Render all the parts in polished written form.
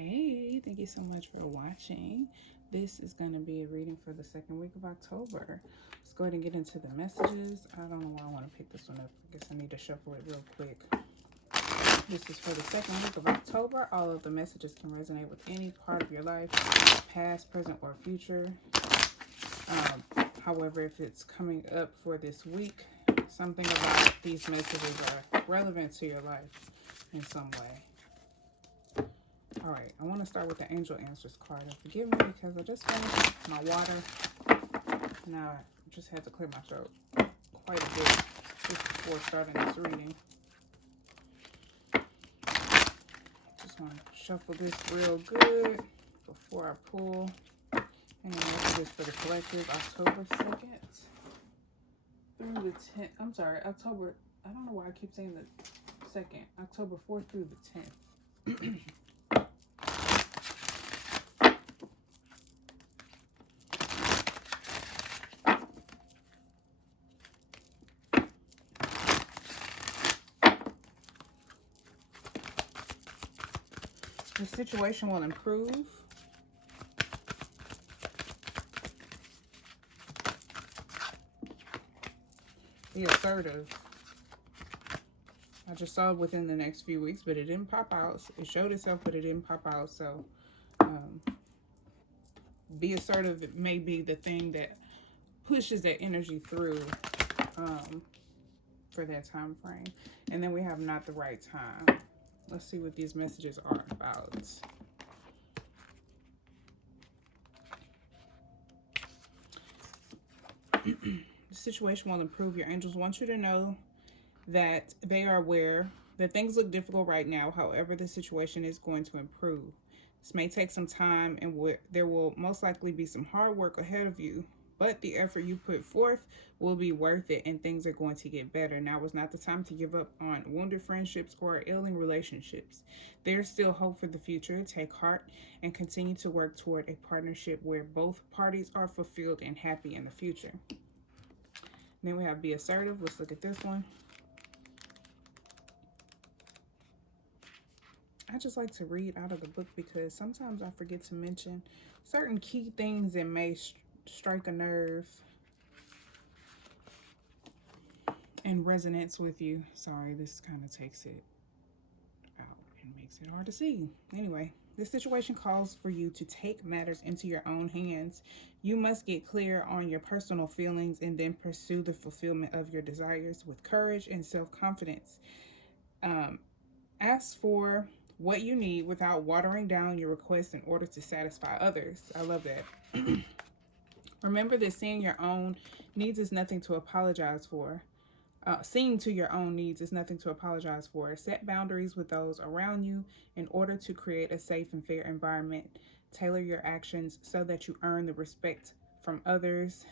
Hey, thank you so much for watching. This is going to be a reading for the second week of October. Let's go ahead and get into the messages. I don't know why I want to pick this one up. I guess I need to shuffle it real quick. This is for the second week of October. All of the messages can resonate with any part of your life, past, present, or future. However, if it's coming up for this week, something about these messages are relevant to your life in some way. All right, I want to start with the Angel Answers card. And forgive me because I just finished my water. Now I just had to clear my throat quite a bit just before starting this reading. Just want to shuffle this real good before I pull. And messages for the collective, October 2nd through the 10th. I'm sorry, October. I don't know why I keep saying the 2nd. October 4th through the 10th. The situation will improve. Be assertive. I just saw it within the next few weeks, but it didn't pop out. It showed itself, but it didn't pop out. So, be assertive. It may be the thing that pushes that energy through for that time frame. And then we have not the right time. Let's see what these messages are about. The situation will improve. Your angels want you to know that they are aware that things look difficult right now. However, the situation is going to improve. This may take some time, and there will most likely be some hard work ahead of you, but the effort you put forth will be worth it, and things are going to get better. Now is not the time to give up on wounded friendships or ailing relationships. There's still hope for the future. Take heart and continue to work toward a partnership where both parties are fulfilled and happy in the future. Then we have be assertive. Let's look at this one. I just like to read out of the book because sometimes I forget to mention certain key things that may strike a nerve and resonance with you. Sorry, this kind of takes it out and makes it hard to see. Anyway, this situation calls for you to take matters into your own hands. You must get clear on your personal feelings and then pursue the fulfillment of your desires with courage and self-confidence. Ask for what you need without watering down your requests in order to satisfy others. I love that. Remember that seeing your own needs is nothing to apologize for. Seeing to your own needs is nothing to apologize for. Set boundaries with those around you in order to create a safe and fair environment. Tailor your actions so that you earn the respect from others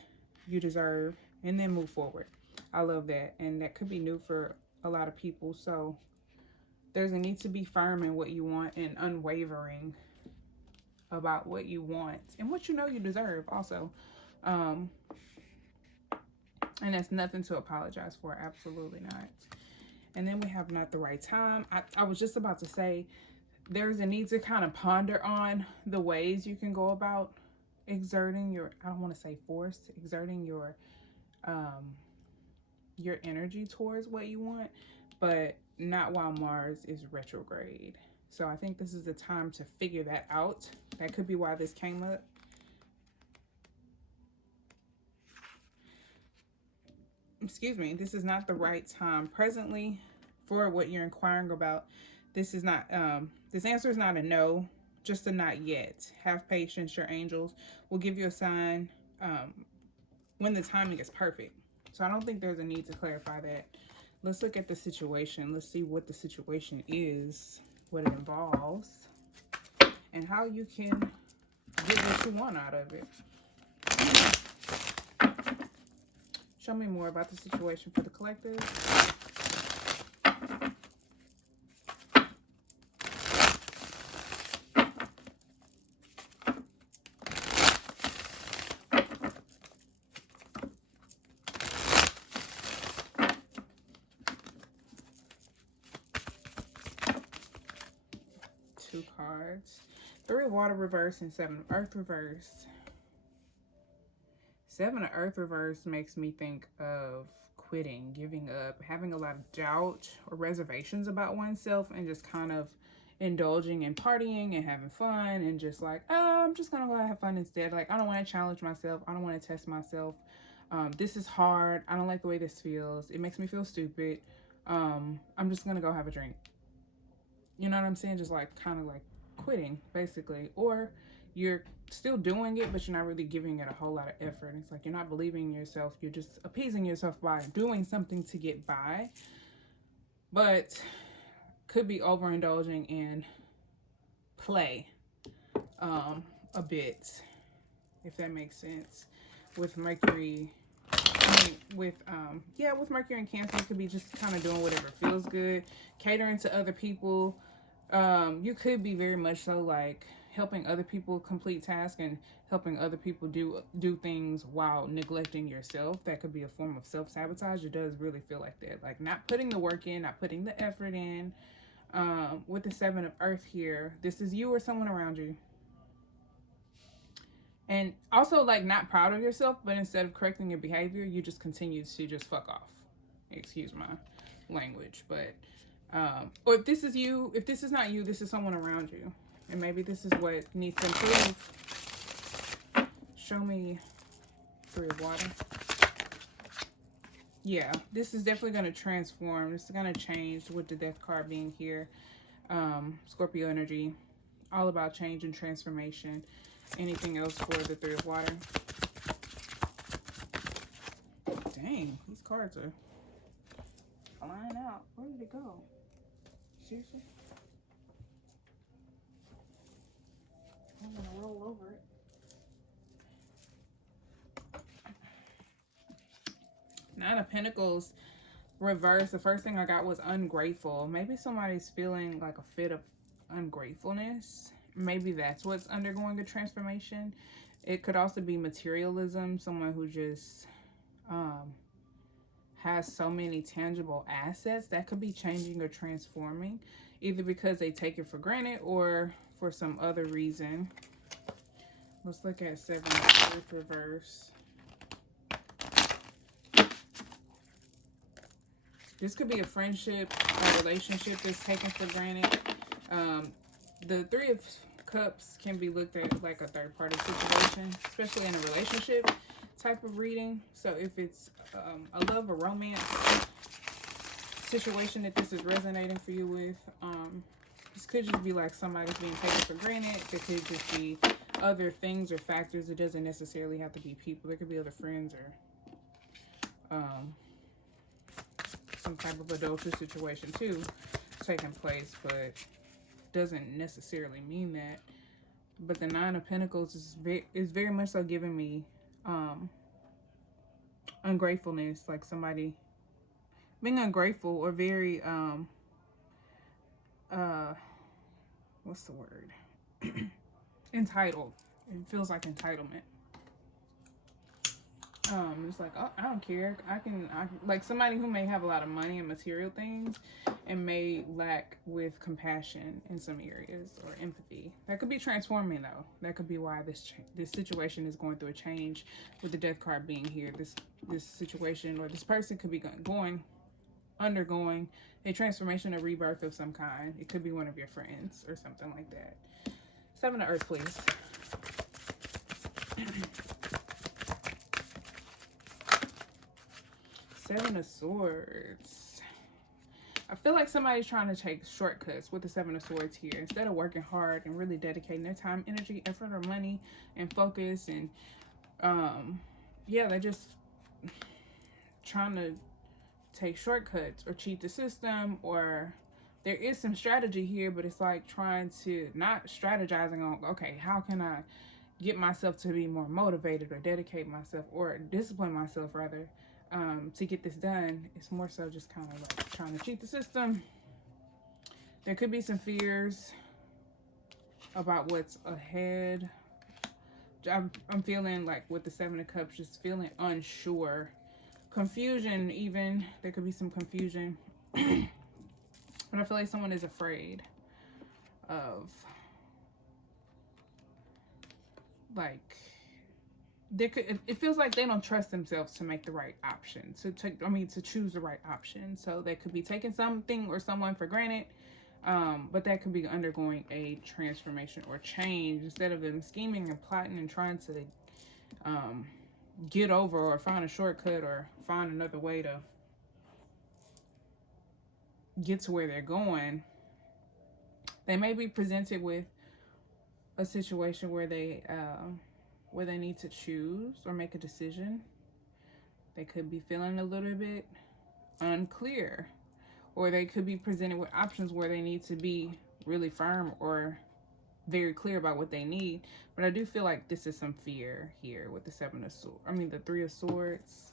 you deserve, and then move forward. I love that, and that could be new for a lot of people. So there's a need to be firm in what you want and unwavering about what you want and what you know you deserve also. And that's nothing to apologize for. Absolutely not. And then we have not the right time. I was just about to say there's a need to kind of ponder on the ways you can go about exerting your, I don't want to say force, exerting your energy towards what you want, but not while Mars is retrograde. So I think this is the time to figure that out. That could be why this came up. Excuse me. This is not the right time presently for what you're inquiring about. This is not, this answer is not a no, just a not yet. Have patience. Your angels will give you a sign when the timing is perfect. So I don't think there's a need to clarify that. Let's look at the situation. Let's see what the situation is, what it involves, and how you can get what you want out of it. Show me more about the situation for the collective. 2 cards. 3 of Water reverse and 7 of Earth reverse. 7 of Earth reverse makes me think of quitting, giving up, having a lot of doubt or reservations about oneself, and just kind of indulging in partying and having fun and just like, oh, I'm just gonna go have fun instead. Like, I don't want to challenge myself. I don't want to test myself. This is hard. I don't like the way this feels. It makes me feel stupid. I'm just gonna go have a drink. You know what I'm saying? Just like kind of like quitting, basically. Or you're still doing it, but you're not really giving it a whole lot of effort. It's like you're not believing in yourself. You're just appeasing yourself by doing something to get by. But could be overindulging in play a bit, if that makes sense. With Mercury, with Mercury and Cancer, it could be just kind of doing whatever feels good, catering to other people. You could be very much so like helping other people complete tasks and helping other people do things while neglecting yourself. That could be a form of self-sabotage. It does really feel like that, like not putting the work in, not putting the effort in. With the 7 of Earth here, this is you or someone around you. And also, like, not proud of yourself, but instead of correcting your behavior, you just continue to just fuck off. Excuse my language. But or if this is you, if this is not you, this is someone around you, and maybe this is what needs to improve. Show me 3 of Water. Yeah, this is definitely going to transform. This is going to change with the Death card being here. Scorpio energy, all about change and transformation. Anything else for the 3 of Water? Dang, these cards are flying out. Where did it go? Seriously? I'm gonna roll over it. Nine of Pentacles reverse. The first thing I got was ungrateful. Maybe somebody's feeling like a fit of ungratefulness. Maybe that's what's undergoing a transformation. It could also be materialism. Someone who just has so many tangible assets that could be changing or transforming, either because they take it for granted or for some other reason. Let's look at 7 of Earth reverse. This could be a friendship, a relationship that's taken for granted. The 3 of Cups can be looked at like a third-party situation, especially in a relationship type of reading. So if it's a love or romance situation that this is resonating for you with, this could just be like somebody's being taken for granted. It could just be other things or factors. It doesn't necessarily have to be people. There could be other friends or some type of adultery situation too taking place, but doesn't necessarily mean that. But the 9 of Pentacles is very much so giving me ungratefulness, like somebody being ungrateful or very what's the word? Entitled. It feels like entitlement. It's like, oh, I don't care. I can like somebody who may have a lot of money and material things and may lack with compassion in some areas or empathy. That could be transforming though. That could be why this situation is going through a change with the Death card being here. This situation or this person could be undergoing a transformation, a rebirth of some kind. It could be one of your friends or something like that. 7 of Earth, please. 7 of Swords. I feel like somebody's trying to take shortcuts with the 7 of Swords here. Instead of working hard and really dedicating their time, energy, effort, or money and focus, and yeah, they're just trying to take shortcuts or cheat the system, or there is some strategy here, but it's like trying to not strategizing on, okay, how can I get myself to be more motivated or dedicate myself or discipline myself rather to get this done. It's more so just kind of like trying to cheat the system. There could be some fears about what's ahead. I'm feeling like with the 7 of Cups, just feeling unsure. Confusion even. There could be some confusion. But I feel like someone is afraid of like, it feels like they don't trust themselves to make the right option, to choose the right option. So they could be taking something or someone for granted, but that could be undergoing a transformation or change. Instead of them scheming and plotting and trying to get over or find a shortcut or find another way to get to where they're going, they may be presented with a situation where they need to choose or make a decision. They could be feeling a little bit unclear, or they could be presented with options where they need to be really firm or very clear about what they need. But I do feel like this is some fear here with the the Three of Swords.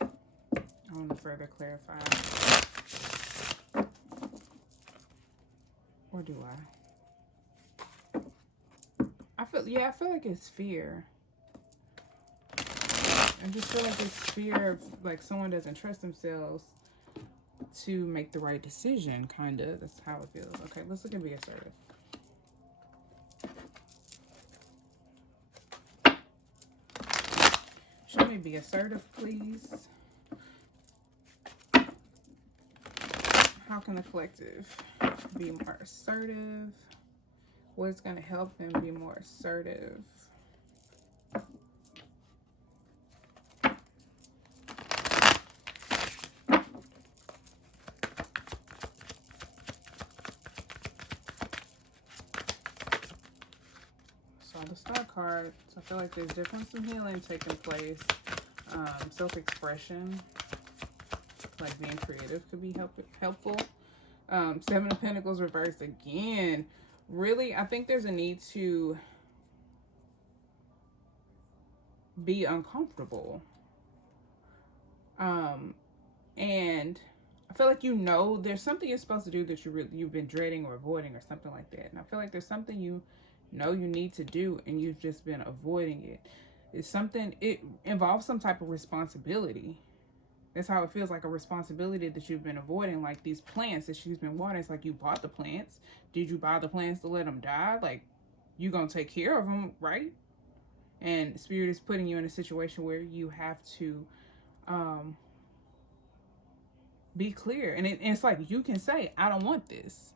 I want to further clarify. Or do I feel like it's fear. I just feel like it's fear of, like, someone doesn't trust themselves to make the right decision, kind of. That's how it feels. Okay, let's look at Be Assertive. Show me Be Assertive, please. How can the collective be more assertive? What's going to help them be more assertive? So the Star card. So I feel like there's definitely some healing taking place. Self-expression, like being creative, could be helpful. Seven of Pentacles reversed again. Really, I think there's a need to be uncomfortable. And I feel like, there's something you're supposed to do that you've been dreading or avoiding or something like that. And I feel like there's something you need to do and you've just been avoiding it. It involves some type of responsibility. That's how it feels, like a responsibility that you've been avoiding. Like these plants that she's been watering. It's like, you bought the plants. Did you buy the plants to let them die? Like, you gonna take care of them, right? And Spirit is putting you in a situation where you have to be clear. And it's like, you can say, I don't want this.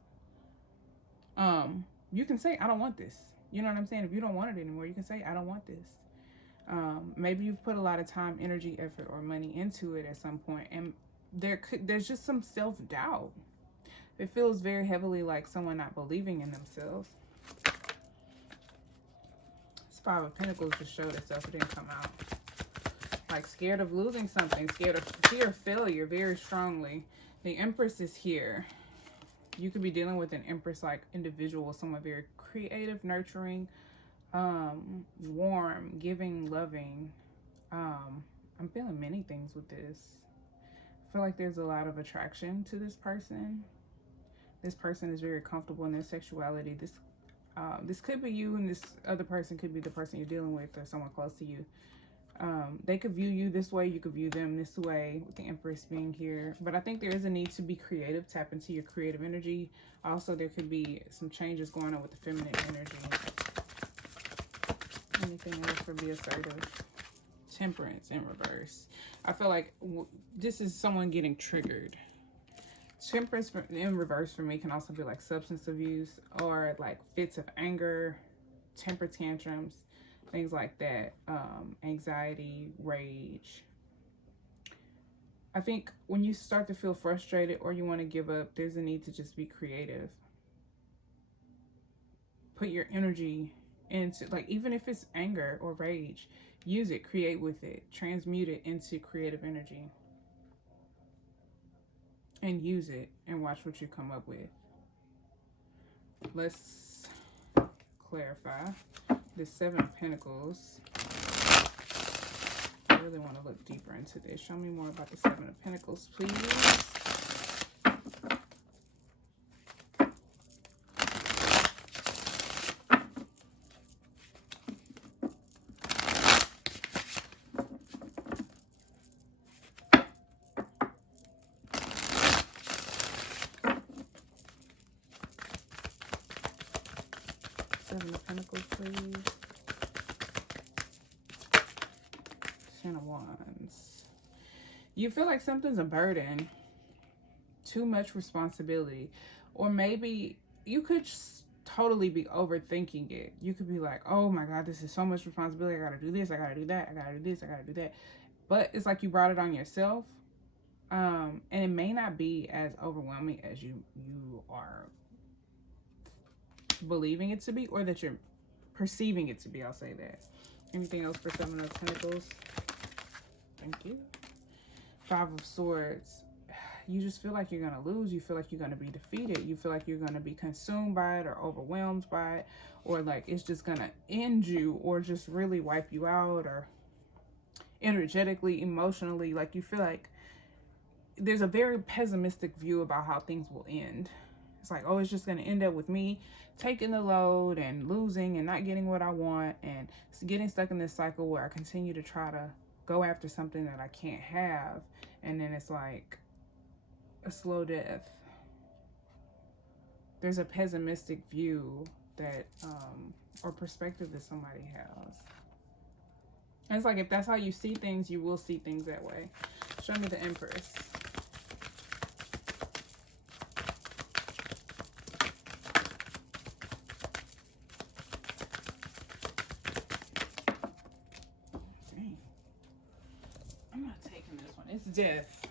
You can say, I don't want this. You know what I'm saying? If you don't want it anymore, you can say, I don't want this. Maybe you've put a lot of time, energy, effort, or money into it at some point, and there's just some self-doubt. It feels very heavily like someone not believing in themselves. This Five of Pentacles just showed itself. It didn't come out. Like scared of losing something, fear of failure very strongly. The Empress is here. You could be dealing with an Empress-like individual, someone very creative, nurturing, warm, giving, loving. I'm feeling many things with this. I feel like there's a lot of attraction to this person. This person is very comfortable in their sexuality. This could be you, and this other person could be the person you're dealing with or someone close to you. They could view you this way, you could view them this way, with the Empress being here. But I think there is a need to be creative, tap into your creative energy. Also, there could be some changes going on with the feminine energy. Anything else for Be Assertive? Temperance in reverse. I feel like this is someone getting triggered. Temperance in reverse for me can also be like substance abuse or like fits of anger, temper tantrums, things like that. Anxiety, rage. I think when you start to feel frustrated or you want to give up, there's a need to just be creative. Put your energy into, like, even if it's anger or rage, use it, create with it, transmute it into creative energy. And use it and watch what you come up with. Let's clarify this Seven of Pentacles. I really want to look deeper into this. Show me more about the Seven of Pentacles, please. Seven of Pentacles, please. Ten of Wands. You feel like something's a burden. Too much responsibility. Or maybe you could just totally be overthinking it. You could be like, oh my God, this is so much responsibility. I gotta do this, I gotta do that, I gotta do this, I gotta do that. But it's like you brought it on yourself. And it may not be as overwhelming as you are believing it to be, or that you're perceiving it to be. I'll say that. Anything else for Seven of Pentacles? Thank you. Five of Swords. You just feel like you're going to lose. You feel like you're going to be defeated. You feel like you're going to be consumed by it or overwhelmed by it, or like it's just going to end you or just really wipe you out, or energetically, emotionally, like you feel like there's a very pessimistic view about how things will end. It's like, oh, it's just going to end up with me taking the load and losing and not getting what I want and getting stuck in this cycle where I continue to try to go after something that I can't have. And then it's like a slow death. There's a pessimistic view that, or perspective that somebody has. And it's like, if that's how you see things, you will see things that way. Show me the Empress. I'm not taking this one. It's death.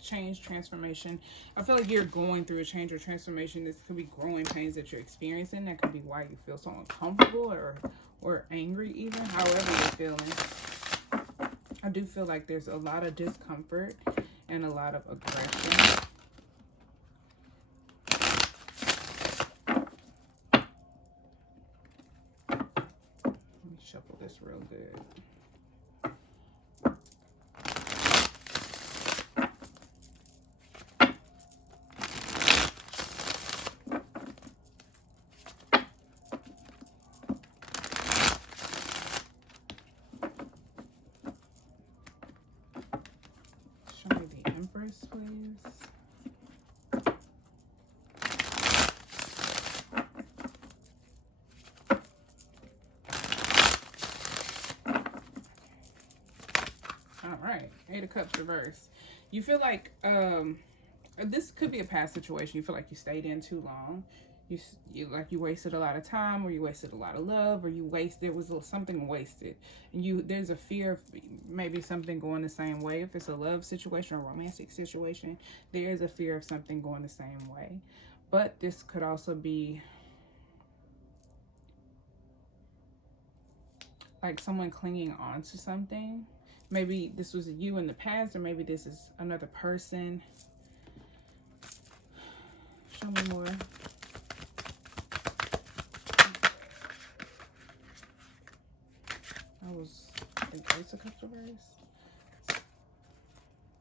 Change, transformation. I feel like you're going through a change or transformation. This could be growing pains that you're experiencing. That could be why you feel so uncomfortable or angry even, however you're feeling. I do feel like there's a lot of discomfort and a lot of aggression. Let me shuffle this real good. Show me the Empress, please. All right, Eight of Cups reverse. You feel like this could be a past situation. You feel like you stayed in too long. You wasted a lot of time, or you wasted a lot of love, or there was something wasted. And there's a fear of maybe something going the same way. If it's a love situation or romantic situation, there is a fear of something going the same way. But this could also be like someone clinging on to something. Maybe this was you in the past, or maybe this is another person. Show me more. That was the Ace of Cups reversed.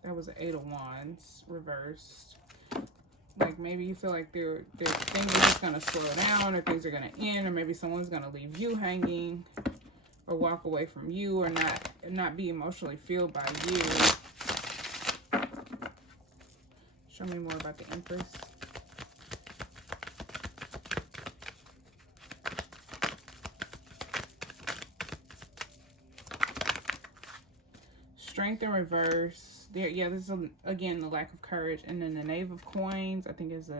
That was an Eight of Wands reversed. Like maybe you feel like things are just gonna slow down, or things are gonna end, or maybe someone's gonna leave you hanging, or walk away from you, or not be emotionally filled by you. Show me more about the Empress. Strength in reverse. There, yeah, this is again the lack of courage. And then the Knave of Coins, I think, is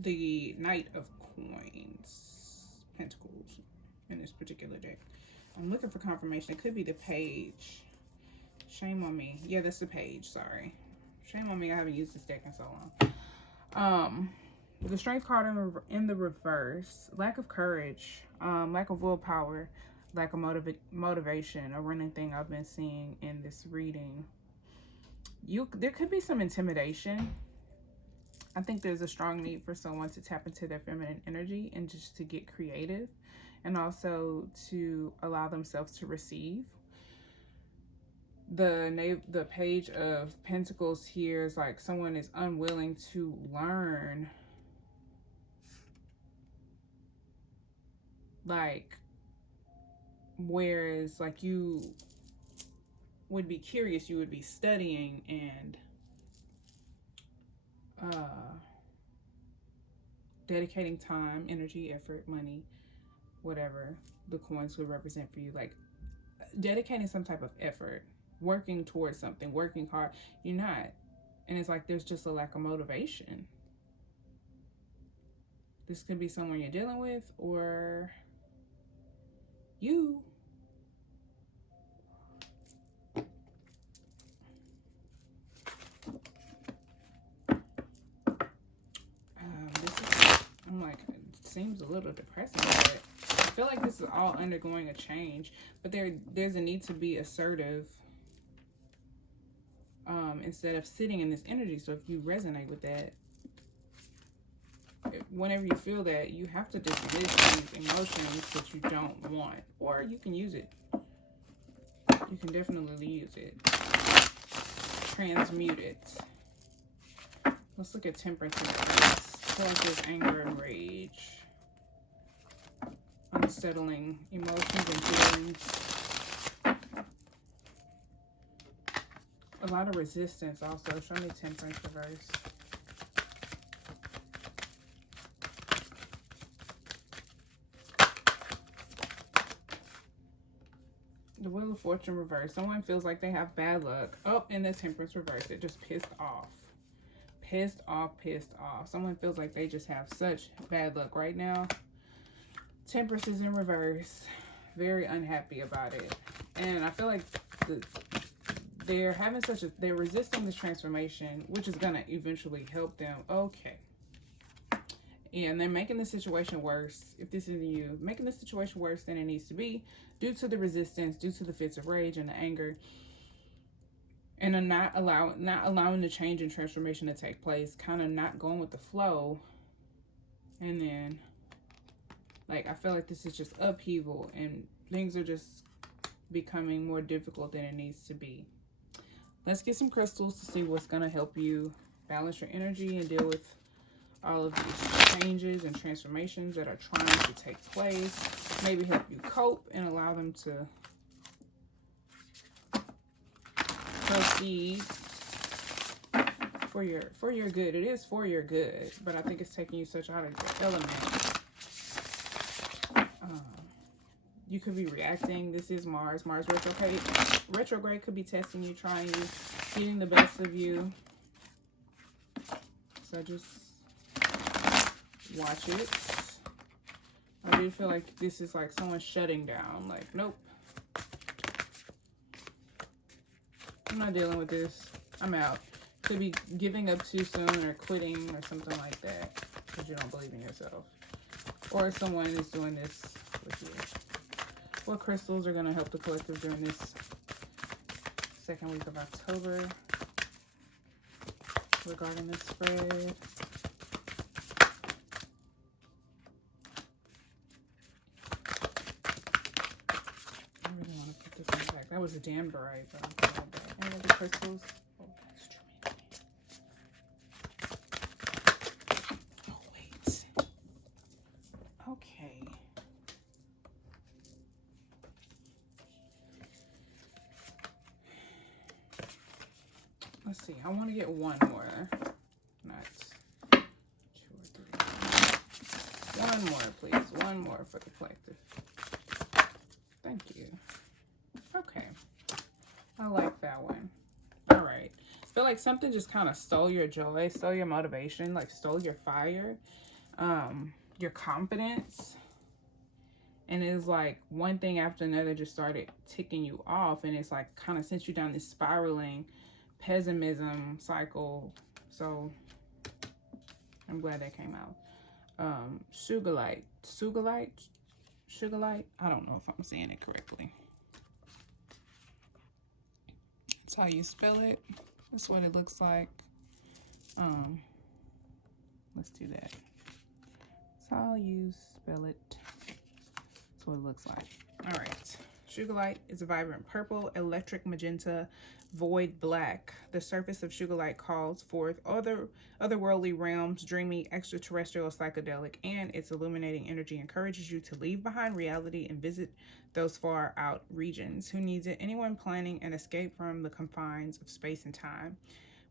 the Knight of Coins, Pentacles, in this particular deck. I'm looking for confirmation. It could be the Page. Shame on me. Yeah, that's the Page. Sorry. Shame on me. I haven't used this deck in so long. The Strength card in the reverse. Lack of courage. Lack of willpower. Lack of motivation. A running thing I've been seeing in this reading. There could be some intimidation. I think there's a strong need for someone to tap into their feminine energy and just to get creative, and also to allow themselves to receive. The Page of Pentacles here is like someone is unwilling to learn. Like, whereas like you would be curious, you would be studying and dedicating time, energy, effort, money, whatever the coins would represent for you. Like dedicating some type of effort, working towards something, working hard. You're not. And it's like there's just a lack of motivation. This could be someone you're dealing with or you. I'm like, it seems a little depressing, but I feel like this is all undergoing a change. But there's a need to be assertive instead of sitting in this energy. So if you resonate with that, whenever you feel that, you have to dismiss these emotions that you don't want, or you can use it. You can definitely use it. Transmute it. Let's look at Temperance and Grace. I feel like there's anger and rage. Unsettling emotions and feelings. A lot of resistance also. Show me Temperance reverse. The Wheel of Fortune reverse. Someone feels like they have bad luck. Oh, and the Temperance reverse. It just pissed off. Pissed off, pissed off. Someone feels like they just have such bad luck right now. Temperance is in reverse. Very unhappy about it. And I feel like they're having they're resisting this transformation, which is going to eventually help them. Okay. And they're making the situation worse. If this isn't you, making the situation worse than it needs to be due to the resistance, due to the fits of rage and the anger. And not allowing the change and transformation to take place, kind of not going with the flow. And then, like, I feel like this is just upheaval and things are just becoming more difficult than it needs to be. Let's get some crystals to see what's going to help you balance your energy and deal with all of these changes and transformations that are trying to take place. Maybe help you cope and allow them to proceed for your good. It is for your good, but I think it's taking you such out of your element. You could be reacting. This is Mars. Mars retrograde. Retrograde could be testing you, trying you, getting the best of you. So just watch it. I do feel like this is like someone shutting down. Like, nope. I'm not dealing with this. I'm out. Could be giving up too soon or quitting or something like that because you don't believe in yourself. Or someone is doing this with you. What crystals are going to help the collective during this second week of October regarding this spread? I really want to put this one back. That was a damn bright, but I'll put that back. Any other crystals? Oh, that's true. Oh, wait. Okay. Let's see. I want to get one more. Not 2 or 3. One more, please. One more for the collective. Thank you. Okay. I like that one. All right. I feel like something just kind of stole your joy, stole your motivation, like stole your fire, your confidence. And it's like one thing after another just started ticking you off. And it's like kind of sent you down this spiraling pessimism cycle. So I'm glad that came out. Sugarlight. I don't know if I'm saying it correctly. That's how you spell it. That's what it looks like. Let's do that. That's how you spell it. That's what it looks like. All right. Sugarlight is a vibrant purple, electric magenta, void black. The surface of Sugarlight calls forth otherworldly realms, dreamy, extraterrestrial, psychedelic, and its illuminating energy encourages you to leave behind reality and visit those far out regions. Who needs it? Anyone planning an escape from the confines of space and time.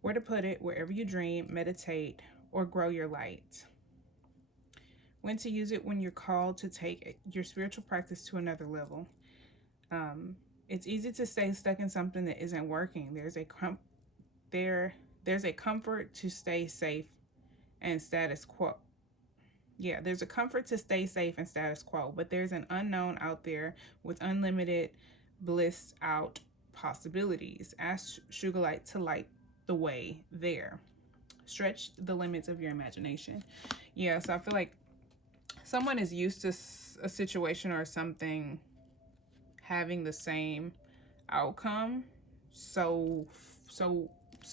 Where to put it? Wherever you dream, meditate, or grow your light. When to use it when you're called to take your spiritual practice to another level. It's easy to stay stuck in something that isn't working. There's a comfort to stay safe and status quo. Yeah, there's a comfort to stay safe and status quo, but there's an unknown out there with unlimited bliss out possibilities. Ask Sugarlight to light the way there. Stretch the limits of your imagination. Yeah, so I feel like someone is used to a situation or something having the same outcome so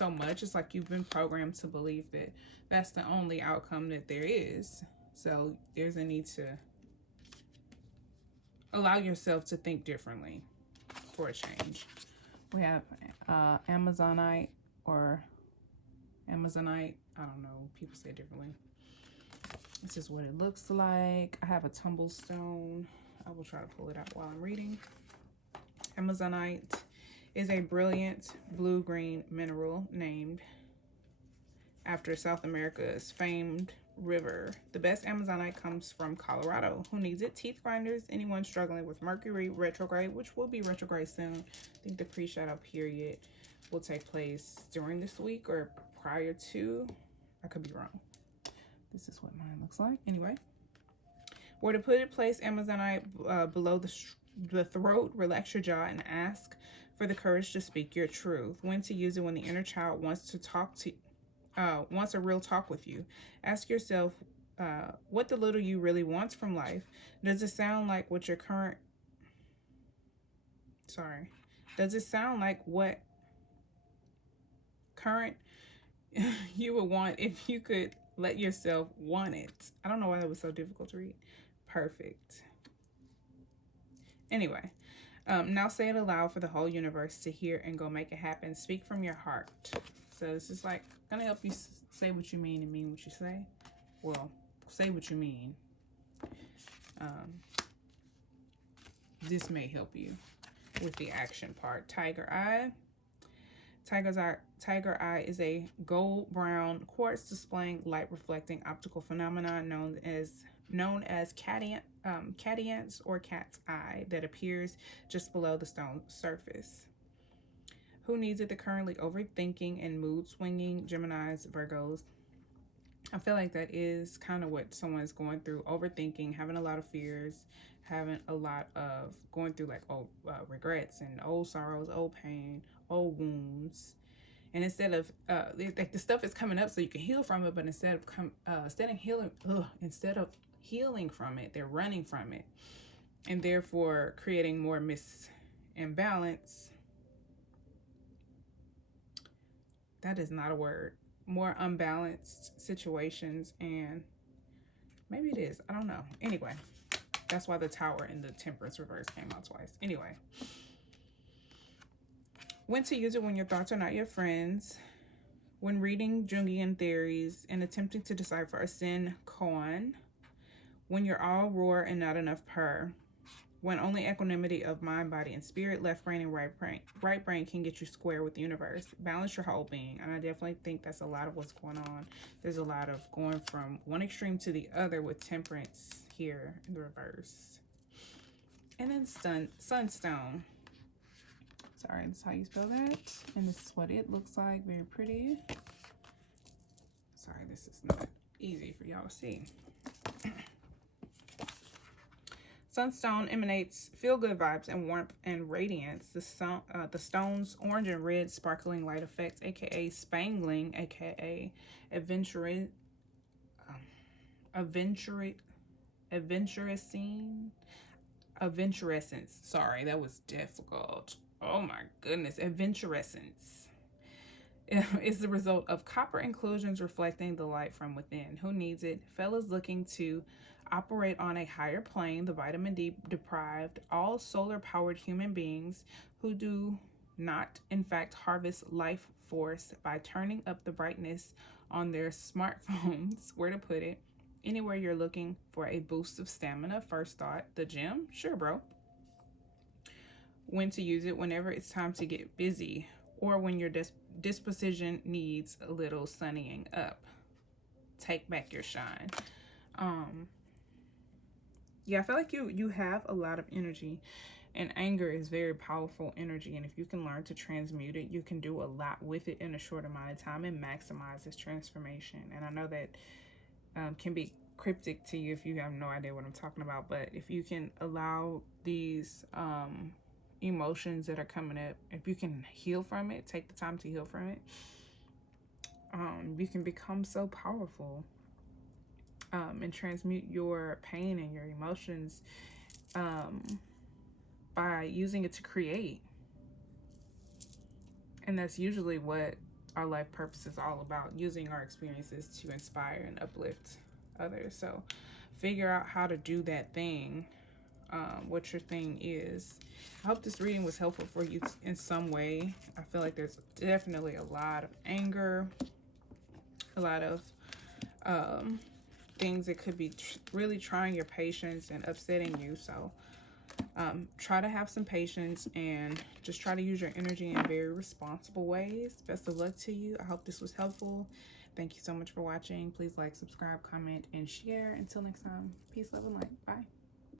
much. It's like you've been programmed to believe that that's the only outcome that there is. So there's a need to allow yourself to think differently for a change. We have Amazonite or Amazonite. I don't know. People say it differently. This is what it looks like. I have a tumblestone. I will try to pull it out while I'm reading. Amazonite is a brilliant blue-green mineral named after South America's famed river. The best Amazonite comes from Colorado. Who needs it? Teeth grinders, anyone struggling with Mercury retrograde, which will be retrograde soon. I think the pre-shadow period will take place during this week or prior to. I could be wrong. This is what mine looks like. Anyway, where to put it, place Amazonite below the throat, relax your jaw, and ask for the courage to speak your truth. When to use it when the inner child wants a real talk with you. Ask yourself what the little you really wants from life. Does it sound like what your current... Sorry. Does it sound like what current you would want if you could let yourself want it? I don't know why that was so difficult to read. Perfect. Anyway, now say it aloud for the whole universe to hear and go make it happen. Speak from your heart. So this is like gonna help you say what you mean and mean what you say. Well, say what you mean. This may help you with the action part. Tiger Eye. Tiger Eye is a gold brown quartz displaying light reflecting optical phenomenon known as Cadiance or cat's eye that appears just below the stone surface. Who needs it? The currently overthinking and mood swinging Geminis, Virgos. I feel like that is kind of what someone's going through. Overthinking, having a lot of fears, having a lot of going through like old regrets and old sorrows, old pain, old wounds. And instead of like the stuff is coming up so you can heal from it, but instead of healing from it, they're running from it, and therefore creating more imbalance. That is not a word. More unbalanced situations, and maybe it is. I don't know. Anyway, that's why the Tower and the Temperance reverse came out twice. Anyway, when to use it when your thoughts are not your friends. When reading Jungian theories and attempting to decipher a sin koan. When you're all roar and not enough purr. When only equanimity of mind, body, and spirit, left brain and right brain can get you square with the universe. Balance your whole being. And I definitely think that's a lot of what's going on. There's a lot of going from one extreme to the other with Temperance here in the reverse. And then Sunstone. Sorry, that's how you spell that. And this is what it looks like. Very pretty. Sorry, this is not easy for y'all to see. Sunstone emanates feel-good vibes and warmth and radiance. The stone's orange and red sparkling light effects, aka spangling, aka adventurousness. Sorry, that was difficult. Oh my goodness, adventurescence. Is the result of copper inclusions reflecting the light from within. Who needs it? Fellas looking to operate on a higher plane, the vitamin D deprived, all solar powered human beings who do not in fact harvest life force by turning up the brightness on their smartphones. Where to put it? Anywhere you're looking for a boost of stamina. First thought, the gym? Sure, bro. When to use it? Whenever it's time to get busy or when your disposition needs a little sunnying up. Take back your shine. Yeah, I feel like you have a lot of energy, and anger is very powerful energy, and if you can learn to transmute it, you can do a lot with it in a short amount of time and maximize its transformation. And I know that can be cryptic to you if you have no idea what I'm talking about, but if you can allow these emotions that are coming up, if you can heal from it, take the time to heal from it, you can become so powerful, and transmute your pain and your emotions, by using it to create. And that's usually what our life purpose is all about, using our experiences to inspire and uplift others. So figure out how to do that thing, what your thing is. I hope this reading was helpful for you in some way. I feel like there's definitely a lot of anger, a lot of things that could be really trying your patience and upsetting you. So try to have some patience and just try to use your energy in very responsible ways. Best of luck to you. I hope this was helpful. Thank you so much for watching. Please like, subscribe, comment, and share. Until next time, peace, love, and light. Bye.